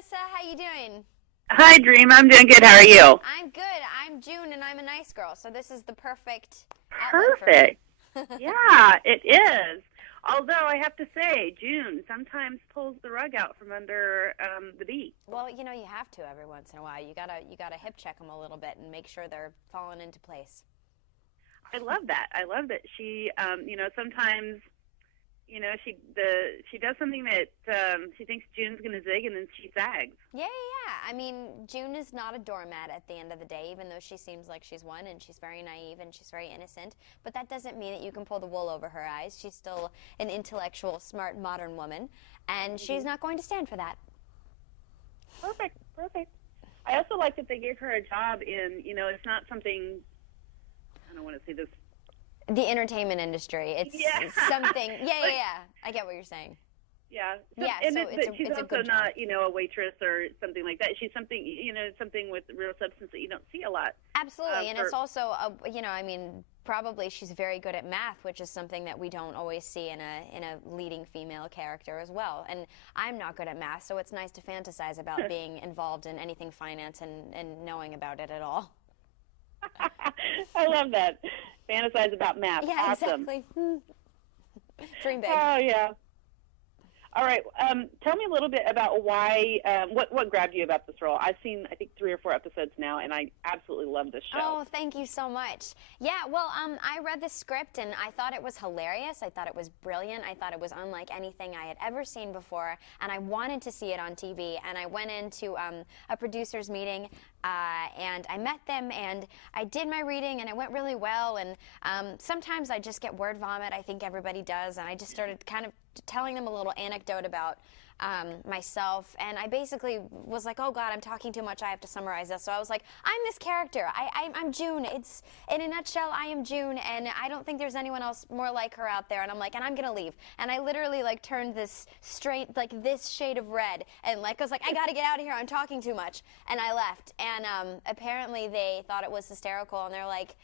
Melissa. How you doing? Hi, Dreama. I'm doing good. How are you? I'm good. I'm June, and I'm a nice girl, so this is the perfect outlet for me. Perfect. Yeah, it is. Although I have to say, June sometimes pulls the rug out from under the beat. Well, you know, you have to every once in a while. You gotta hip check them a little bit and make sure they're falling into place. I love that. I love that she, sometimes, she does something that she thinks June's going to zig, and then she zags. Yeah. I mean, June is not a doormat at the end of the day, even though she seems like she's one, and she's very naive and she's very innocent. But that doesn't mean that you can pull the wool over her eyes. She's still an intellectual, smart, modern woman, and she's not going to stand for that. Perfect. I also like that they gave her a job in, it's not something, I don't want to say this. The entertainment industry. It's something. Yeah. I get what you're saying. Yeah. And so she's it's a also good not, job. a waitress or something like that. She's something, something with real substance that you don't see a lot. Absolutely, and it's also, probably she's very good at math, which is something that we don't always see in a leading female character as well. And I'm not good at math, so it's nice to fantasize about being involved in anything finance and knowing about it at all. I love that. Fantasize about math. Yeah, awesome. Exactly. Dream big. Oh, yeah. All right. Tell me a little bit about why, what grabbed you about this role. I've seen, I think, 3 or 4 episodes now, and I absolutely love this show. Oh, thank you so much. Yeah, well, I read the script, and I thought it was hilarious. I thought it was brilliant. I thought it was unlike anything I had ever seen before, and I wanted to see it on TV. And I went into a producer's meeting, and I met them, and I did my reading, and it went really well. And sometimes I just get word vomit. I think everybody does, and I just started kind of telling them a little anecdote about myself, and I basically was like, oh God, I'm talking too much, I have to summarize this. So I was like, I'm this character, I'm June. It's, in a nutshell, I am June, and I don't think there's anyone else more like her out there. And I'm like, and I'm gonna leave. And I literally turned this straight, this shade of red, and was like, I gotta get out of here, I'm talking too much. And I left, and apparently they thought it was hysterical, and they're like,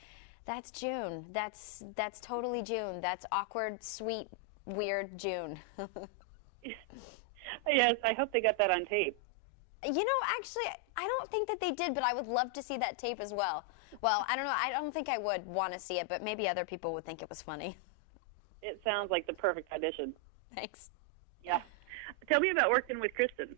that's June, that's totally June, that's awkward, sweet, weird June. Yes, I hope they got that on tape. Actually, I don't think that they did, but I would love to see that tape as well. Well, I don't know. I don't think I would want to see it, but maybe other people would think it was funny. It sounds like the perfect audition. Thanks. Yeah. Tell me about working with Kristen.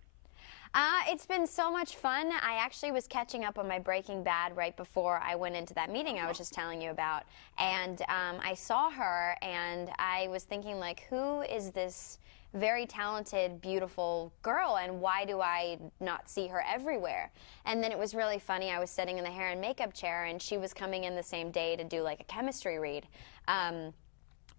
It's been so much fun. I actually was catching up on my Breaking Bad right before I went into that meeting I was just telling you about. And I saw her, and I was thinking, who is this very talented, beautiful girl, and why do I not see her everywhere? And then it was really funny. I was sitting in the hair and makeup chair, and she was coming in the same day to do a chemistry read.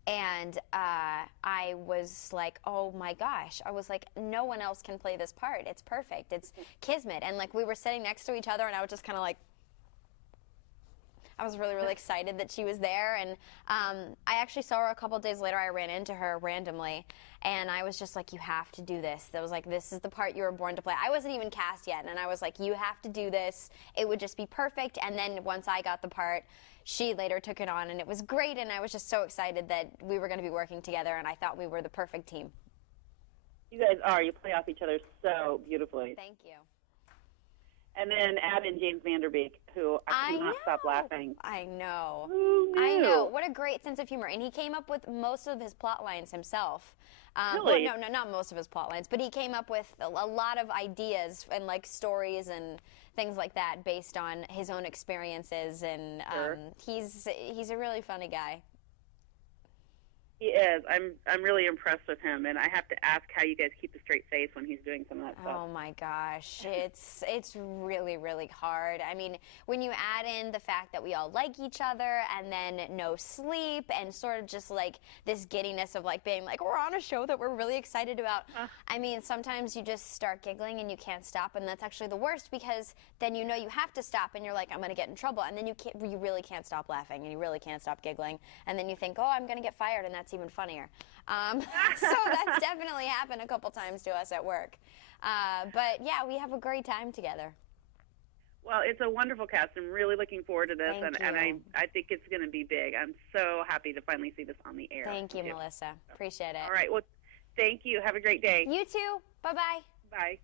And I was like, oh my gosh. I was like, no one else can play this part. It's perfect. It's kismet. And we were sitting next to each other, and I was just kind of I was really, really excited that she was there. And I actually saw her a couple days later. I ran into her randomly, and I was just like, you have to do this. I was like, this is the part you were born to play. I wasn't even cast yet, and I was like, you have to do this. It would just be perfect. And then once I got the part, she later took it on, and it was great. And I was just so excited that we were going to be working together, and I thought we were the perfect team. You guys are. You play off each other so beautifully. Thank you. And then add in James Vanderbeek, who I could not stop laughing. I know. Who knew? I know. What a great sense of humor. And he came up with most of his plot lines himself. Really? Well, no, not most of his plot lines, but he came up with a lot of ideas and stories and things like that based on his own experiences. And Sure. He's a really funny guy. He is. I'm really impressed with him, and I have to ask how you guys keep a straight face when he's doing some of that stuff. Oh my gosh, it's really, really hard. I mean, when you add in the fact that we all like each other, and then no sleep, and sort of just this giddiness of being we're on a show that we're really excited about. I mean, sometimes you just start giggling and you can't stop, and that's actually the worst, because then you have to stop, and you're like, I'm going to get in trouble, and then you really can't stop laughing, and you really can't stop giggling, and then you think, oh, I'm going to get fired, and that's even funnier. So that's definitely happened a couple times to us at work. But yeah, we have a great time together. Well, it's a wonderful cast. I'm really looking forward to this, Thank and you. I think it's going to be big. I'm so happy to finally see this on the air. Thank you, Melissa. Appreciate it. All right. Well, thank you. Have a great day. You too. Bye-bye. Bye.